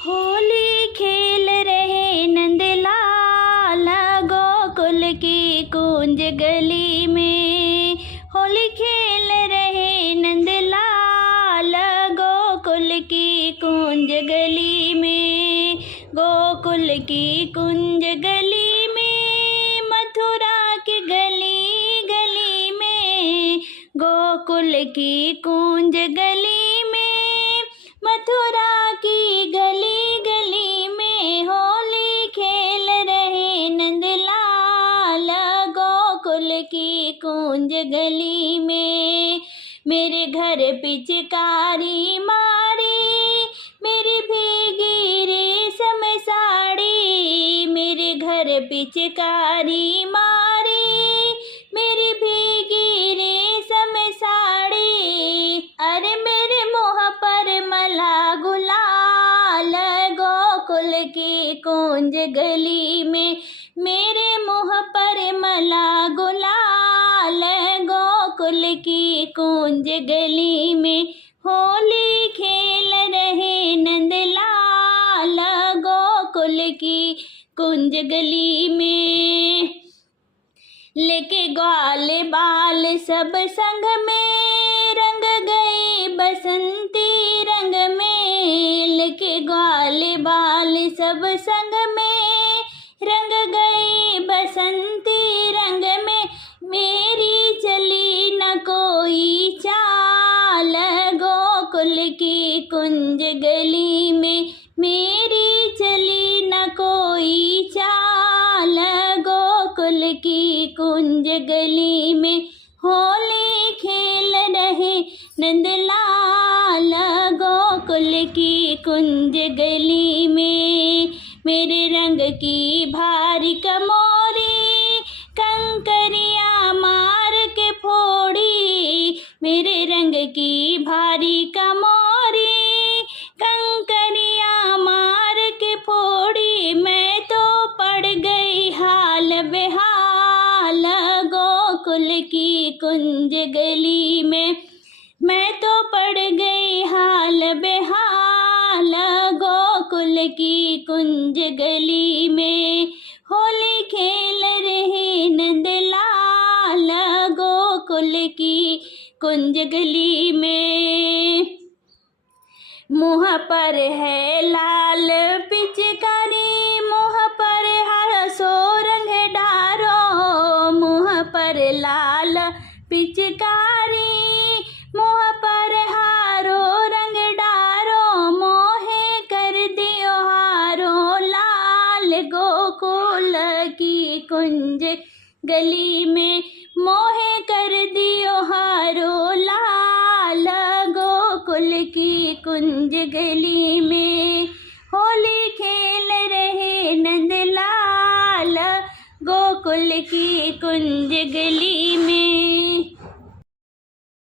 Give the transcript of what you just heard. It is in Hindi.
होली खेल रहे नंदलाल गोकुल की कुंज गली में। होली खेल रहे नंदलाल गोकुल की कुंज गली में। गोकुल की कुंज गली में, मथुरा की गली गली में। गोकुल की कुंज गली में, मथुरा की गली गली में। होली खेल रहे नंदलाल गोकुल की कुंज गली में। मेरे घर पिचकारी मारी, मेरी भीगी रेशम साड़ी। मेरे घर पिचकारी मारी, मेरी भीगी रेशम साड़ी। अरे मेरे मुँह पर मला गुलाल गोकुल की कुंज गली में। मेरे मुँह पर मला गुलाल गोकुल की कुंज गली में। होली खेल रहे नंदलाल गोकुल की कुंज गली में। लेके ग्वाल बाल सब संग में, रंग गई बसंती रंग में। लेके ग्वाल बाल सब संग में, रंग गई बसंती रंग में। मेरी चली न कोई चाल गोकुल की कुंज गली में। मेरी चली न कोई चाल गोकुल की कुंज गली में। होली खेल रहे नंदलाल गोकुल की कुंज गली में। मेरे रंग की भारी कमोरी, कंकरियाँ मार के फोड़ी। मेरे रंग की भारी कमोरी, कंकरियाँ मार के फोड़ी। मैं तो पड़ गई हाल बेहाल गोकुल की कुंज गली में। मैं तो पड़ गई हाल बेहाल गोकुल की कुंज गली में। होली खेल रहे नंदलाल गोकुल की कुंज गली में। मुँह पर है लाल पिचकारी, मुँह पर हंसो रंग डारो। मुँह पर लाल पिचकारी, मुँह पर हारो रंग डारो। मोहे कर दियो हारो लाल गोकुल की कुंज गली में। मोहे कर दियो हारो लाल गोकुल की कुंज गली में। होली खेल रहे नंदलाल गोकुल की कुंज गली में।